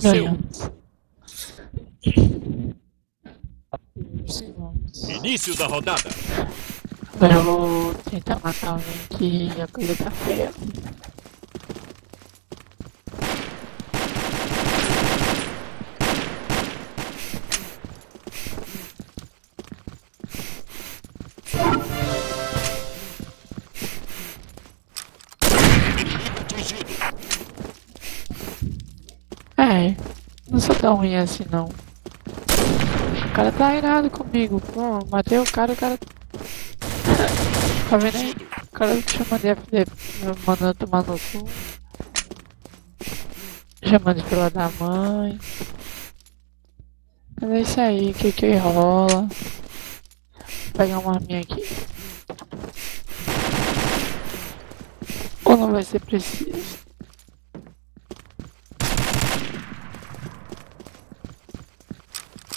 venceu. Ganhamos. Início da rodada. Agora eu vou tentar matar alguém que a coisa tá feia. Inimigo atingido. É, não sou tão ruim assim não. O cara tá irado comigo. Pô, matei o cara. Tá vendo aí? O cara chama de FDP, mandando tomar no cu. Chamando de filha da mãe. Mas é isso aí, que rola. Vou pegar uma arminha aqui. Ou não vai ser preciso?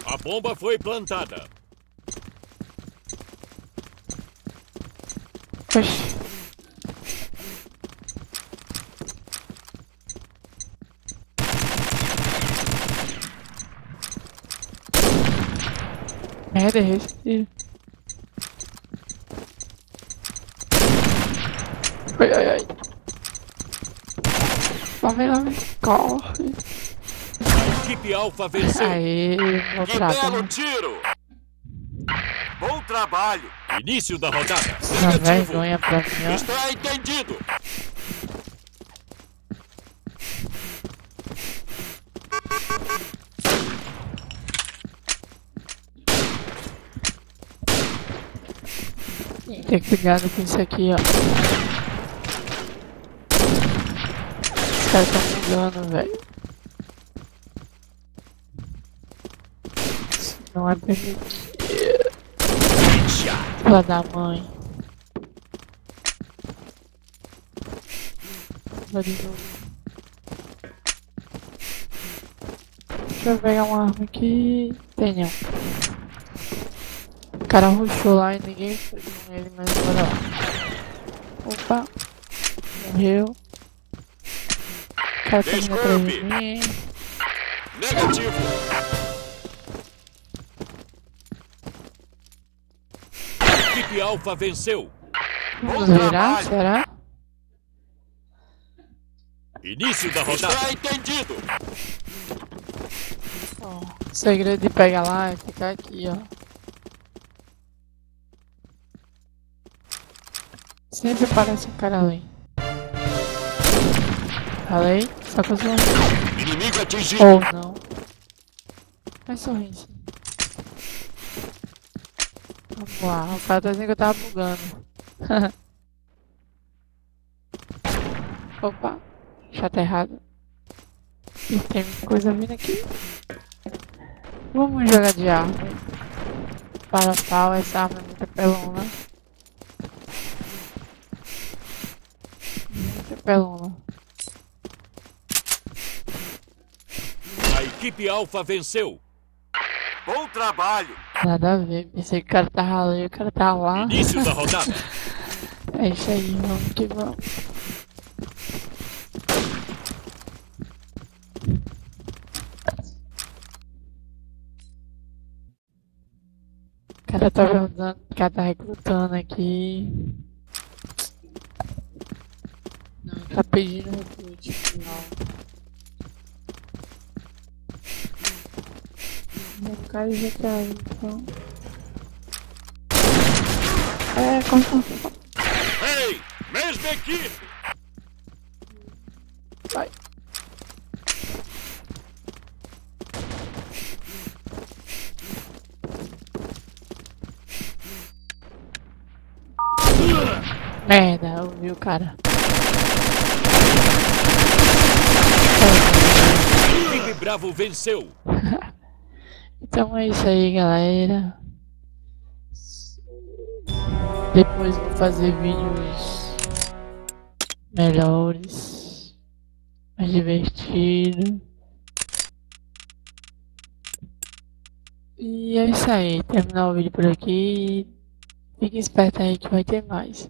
A bomba foi plantada. Oxi. Merda, é esse. Ai. Lá vem. Corre. A equipe Alfa venceu. Aê, vou Que belo tratar. tiro. Bom trabalho. Início da rodada. Uma Negativo. vergonha pra mim, ó. Está entendido. Tem que cuidado com isso aqui, ó. Os caras tão mudando, velho. Isso não é permitido. Filha da mãe. Vai de novo. Deixa eu pegar uma arma aqui. Tem não. O cara rushou lá e ninguém foi com ele, mas bora lá. Opa. Morreu. O cara tá vindo atrás de mim. Negativo. A equipe Alfa venceu. Vamos virar? Será? Início da rodada. Está entendido. Ó, o segredo de pegar lá é ficar aqui, ó. Sempre parece um cara ali. Falei? Só que eu sou. Inimigo atingido. Ou não. Vai sorrir sim. Vamos lá, o cara tá dizendo que eu tava bugando. Opa, já tá errado. E tem coisa vindo aqui. Vamos jogar de arma. Para pau, essa arma é muito pelona. Muito pelona. A equipe Alfa venceu. Bom trabalho. Nada a ver, pensei que o cara tava ali, o cara tava lá. Início da rodada. É isso aí, vamos que vamos. O cara tá perguntando, o cara tá recrutando aqui. Não, tá pedindo recrute, não. O cara já tá aí, então. É, corta. Ei, mesma equipe. Vai. Merda, eu vi o cara. A equipe Bravo venceu. Então é isso aí, galera. Depois vou fazer vídeos melhores, mais divertidos. E é isso aí. Terminar o vídeo por aqui. Fique esperto aí que vai ter mais.